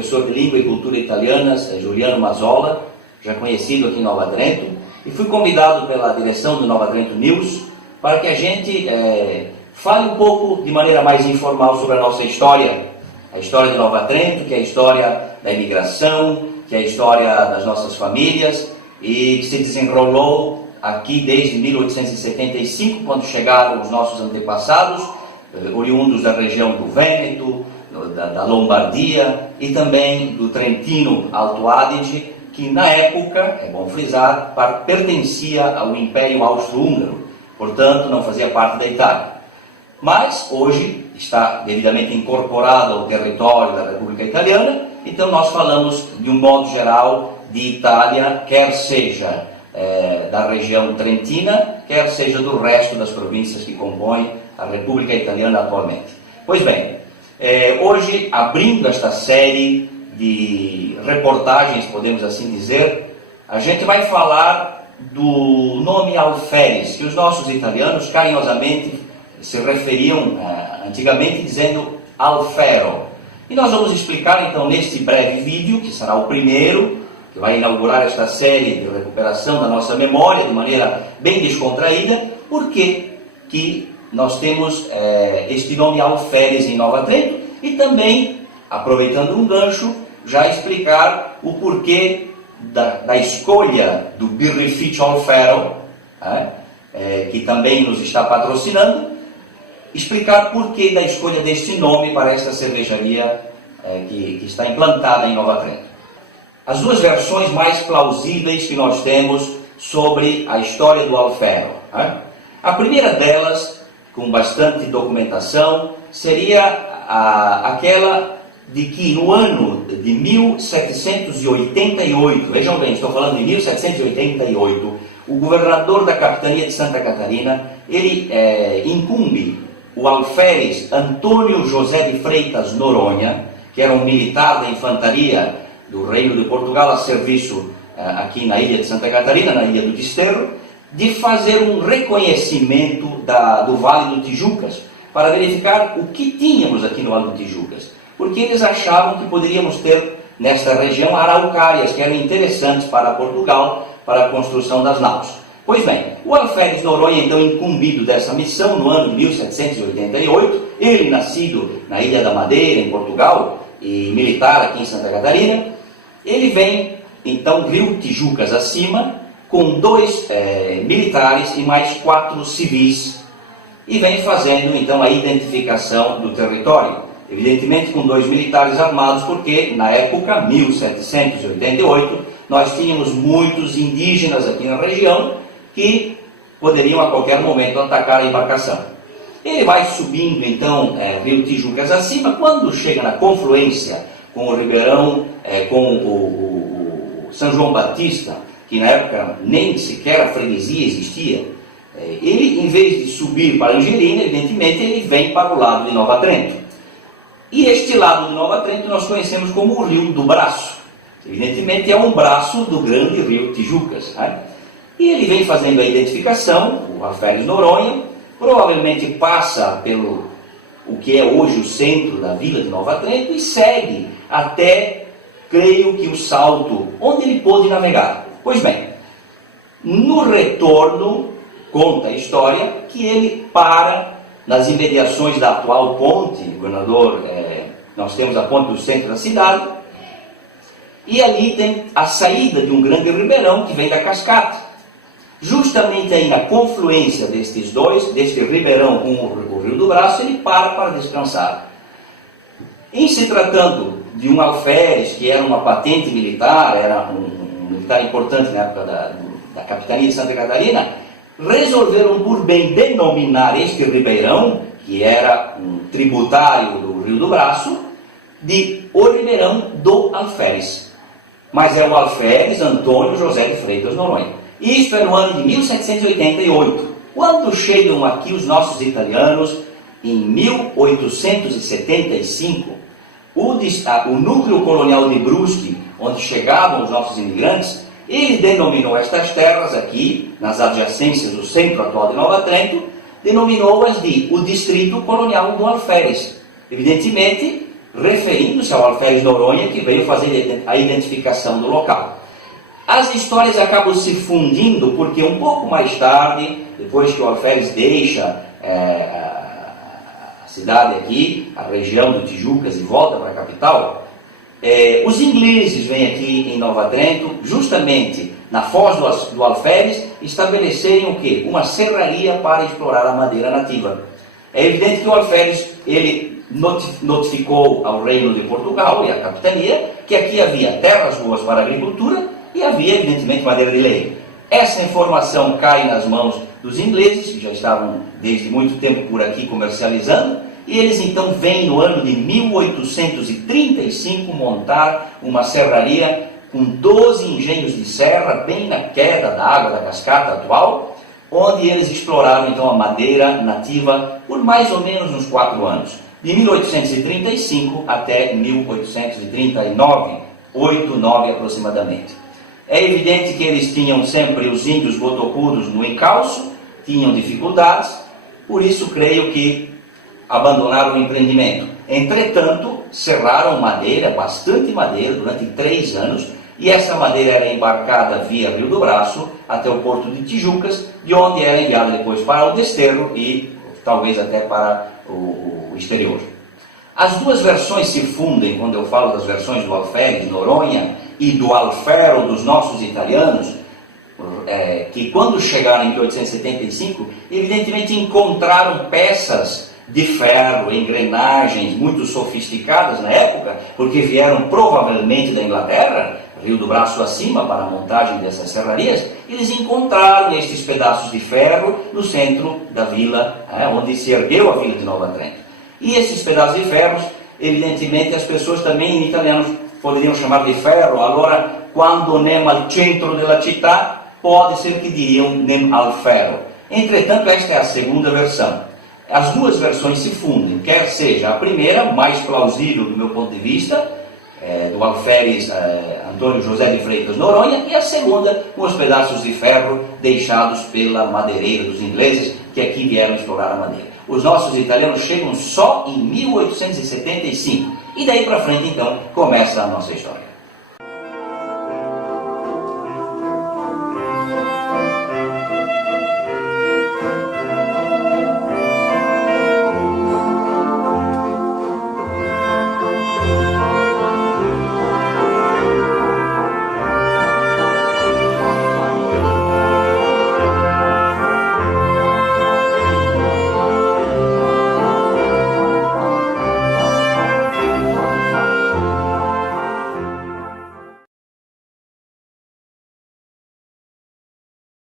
professor de Língua e Cultura Italianas, Giuliano Mazzola, já conhecido aqui em Nova Trento, e fui convidado pela direção do Nova Trento News para que a gente fale um pouco de maneira mais informal sobre a nossa história, a história de Nova Trento, que é a história da imigração, que é a história das nossas famílias, e que se desenrolou aqui desde 1875, quando chegaram os nossos antepassados, oriundos da região do Vêneto, da Lombardia e também do Trentino Alto Adige, que na época, é bom frisar, pertencia ao Império Austro-Húngaro, portanto não fazia parte da Itália. Mas hoje está devidamente incorporado ao território da República Italiana, então nós falamos de um modo geral de Itália, quer seja da região trentina, quer seja do resto das províncias que compõem a República Italiana atualmente. Pois bem, hoje, abrindo esta série de reportagens, podemos assim dizer, a gente vai falar do nome alferes, que os nossos italianos carinhosamente se referiam antigamente dizendo alfero. E nós vamos explicar então neste breve vídeo, que será o primeiro, que vai inaugurar esta série de recuperação da nossa memória de maneira bem descontraída, por que nós temos este nome alferes em Nova Trento, e também, aproveitando um gancho, já explicar o porquê da escolha do Birrificio Alfero, que também nos está patrocinando, explicar porquê da escolha deste nome para esta cervejaria que está implantada em Nova Trento. As duas versões mais plausíveis que nós temos sobre a história do Alfero. A primeira delas, com bastante documentação, seria aquela de que no ano de 1788, vejam bem, estou falando de 1788, o governador da capitania de Santa Catarina, ele incumbe o alferes Antônio José de Freitas Noronha, que era um militar da infantaria do Reino de Portugal a serviço aqui na ilha de Santa Catarina, na ilha do Desterro, de fazer um reconhecimento do Vale do Tijucas, para verificar o que tínhamos aqui no Vale do Tijucas, porque eles achavam que poderíamos ter nesta região araucárias que eram interessantes para Portugal, para a construção das naus. Pois bem, o alferes Noronha, então incumbido dessa missão no ano de 1788, ele nascido na Ilha da Madeira, em Portugal, e militar aqui em Santa Catarina, ele vem, então, Rio Tijucas acima, com 2 militares e mais 4 civis, e vem fazendo, então, a identificação do território. Evidentemente com 2 militares armados, porque, na época, 1788, nós tínhamos muitos indígenas aqui na região que poderiam, a qualquer momento, atacar a embarcação. Ele vai subindo, então, Rio Tijucas acima, quando chega na confluência com o Ribeirão, com o São João Batista, que na época nem sequer a freguesia existia, ele, em vez de subir para Angelina, evidentemente, ele vem para o lado de Nova Trento. E este lado de Nova Trento nós conhecemos como o Rio do Braço. Evidentemente, é um braço do grande Rio Tijucas. E ele vem fazendo a identificação, o alferes Noronha, provavelmente passa pelo o que é hoje o centro da vila de Nova Trento e segue até, creio que o Salto, onde ele pôde navegar. Pois bem, no retorno, conta a história que ele para nas imediações da atual ponte, governador, nós temos a ponte do centro da cidade, e ali tem a saída de um grande ribeirão que vem da cascata. Justamente aí na confluência destes dois, deste ribeirão com o Rio do Braço, ele para descansar. Em se tratando de um alferes, que era uma patente militar, era um militar importante na época da capitania de Santa Catarina, resolveram por bem denominar este ribeirão, que era um tributário do Rio do Braço, de o Ribeirão do Alferes. Mas é o alferes Antônio José de Freitas Noronha. Isto é no ano de 1788. Quando chegam aqui os nossos italianos, em 1875, o núcleo colonial de Brusque, onde chegavam os nossos imigrantes, ele denominou estas terras aqui, nas adjacências do centro atual de Nova Trento, denominou-as de o Distrito Colonial do Alferes. Evidentemente, referindo-se ao alferes Noronha, que veio fazer a identificação do local. As histórias acabam se fundindo porque um pouco mais tarde, depois que o alferes deixa a cidade aqui, a região do Tijucas, e volta para a capital, os ingleses vêm aqui em Nova Trento, justamente na foz do alferes, estabelecerem o quê? Uma serraria para explorar a madeira nativa. É evidente que o alferes, ele notificou ao reino de Portugal e à capitania que aqui havia terras boas para a agricultura e havia, evidentemente, madeira de lei. Essa informação cai nas mãos dos ingleses, que já estavam desde muito tempo por aqui comercializando, e eles então vêm no ano de 1835 montar uma serraria com 12 engenhos de serra, bem na queda da água da cascata atual, onde eles exploraram então a madeira nativa por mais ou menos uns 4 anos, de 1835 até 1839, 8, 9 aproximadamente. É evidente que eles tinham sempre os índios botocudos no encalço, tinham dificuldades, por isso creio que abandonaram o empreendimento. Entretanto, serraram madeira, bastante madeira, durante 3 anos, e essa madeira era embarcada via Rio do Braço até o porto de Tijucas, de onde era enviada depois para o Desterro e talvez até para o exterior. As duas versões se fundem quando eu falo das versões do alferes Noronha e do alfero dos nossos italianos, que quando chegaram em 1875, evidentemente encontraram peças de ferro, engrenagens muito sofisticadas na época, porque vieram provavelmente da Inglaterra, Rio do Braço acima, para a montagem dessas serrarias. Eles encontraram estes pedaços de ferro no centro da vila, onde se ergueu a vila de Nova Trento. E esses pedaços de ferros, evidentemente, as pessoas também em italiano poderiam chamar de ferro. Allora, quando nem al centro della città, pode ser que diriam nem al ferro. Entretanto, esta é a segunda versão. As duas versões se fundem, quer seja a primeira, mais plausível do meu ponto de vista, do alferes Antônio José de Freitas Noronha, e a segunda, com os pedaços de ferro deixados pela madeireira dos ingleses, que aqui vieram explorar a madeira. Os nossos italianos chegam só em 1875, e daí para frente, então, começa a nossa história.